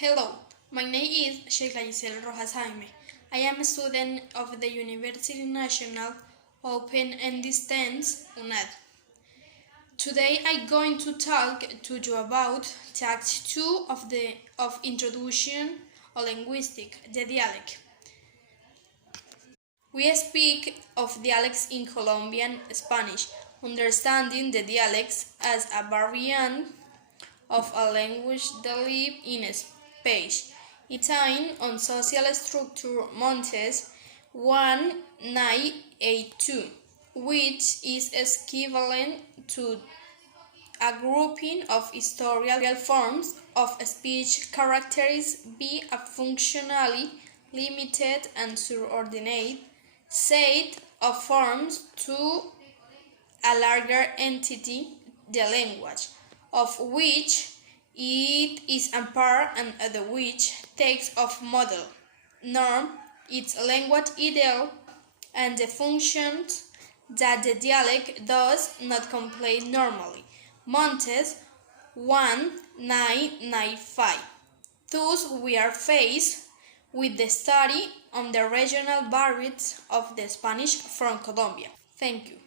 Hello, my name is Sheila Giselle Rojas Jaime. I am a student of the University National Open and Distance UNAD. Today I'm going to talk to you about Task 2 of Introduction to Linguistics, the dialect. We speak of dialects in Colombian Spanish, understanding the dialects as a variant of a language that live in space. Itain on social structure Montes 1982, which is equivalent to a grouping of historical forms of speech characterized by a functionally limited and subordinate set of forms to a larger entity, the language, of which it is a part and of which takes of model, norm, its language ideal, and the functions that the dialect does not complete normally. Montes 1995. Thus, we are faced with the study on the regional varieties of the Spanish from Colombia. Thank you.